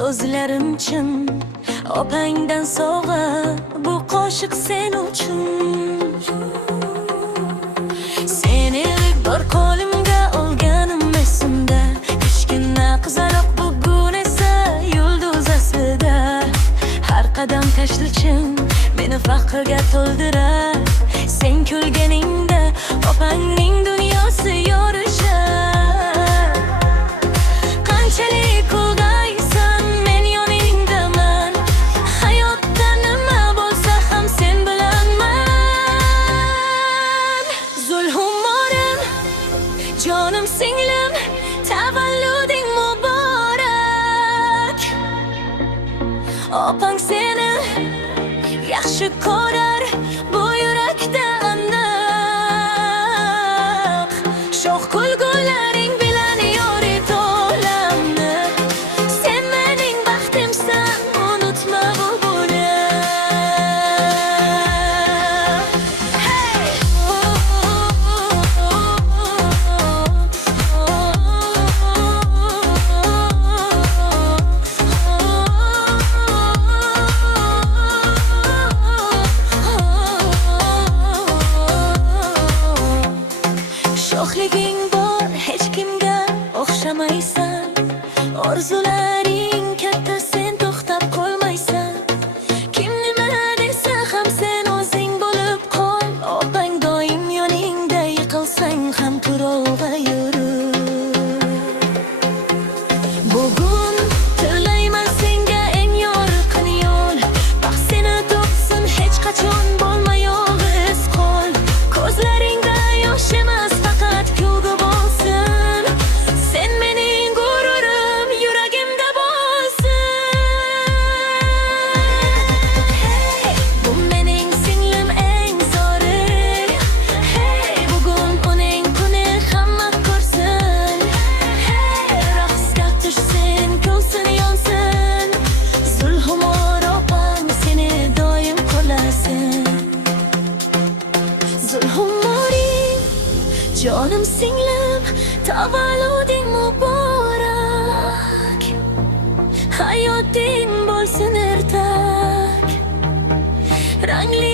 So'zlarim chin, opangdan sovg'a, bu qoshiq sen uchun. Seni ilk bor qo'limga olganim esimda, kichkina qizaloq bugun esa yulduz aslida. Har qadam tashlashing meni faxrga to'ldirar. Sen kulganingda opangning dunyosi yorishar. Qanchalik ulg'aysan men yoningdaman, hayotda nima bo'lsa ham sen bilanman. Zulhumorim, jonim singlim, tavalluding muborak. Opang seni yaxshi ko'rar, bu yurakda aniq. Sho'x kulgularing bilan yorit olamni, sen mening baxtimsan, unutma bu buni. Hey! Sho'xliging bor, hech kimga o'xshamaysan. Orzularing katta, sen to'xtab qolmaysan. Kim nima desa ham sen o'zing bo'lib qol. Opang doim yoningda, yiqilsang ham turolg'a yurib. Bugun tilayman senga eng yorqin yo'l. Baxt seni topsin, hech qachon bo'lma yolg'iz qol. Ko'zlaringda yosh emas, faqat kulgu bo'lsin. Sen mening gururim, yuragimda bo'lsin. Hey, bu mening singlim eng zo'ri. Hey, bugun uning kuni, hamma ko'rsin. Hey, raqsga tushsin, kulsin, yonsin. Zulhumor opang seni doim qo'llasin. Zulhumoring, jonim singlim, tavalluding muborak. Hayoting bo'lsin ertak, rangli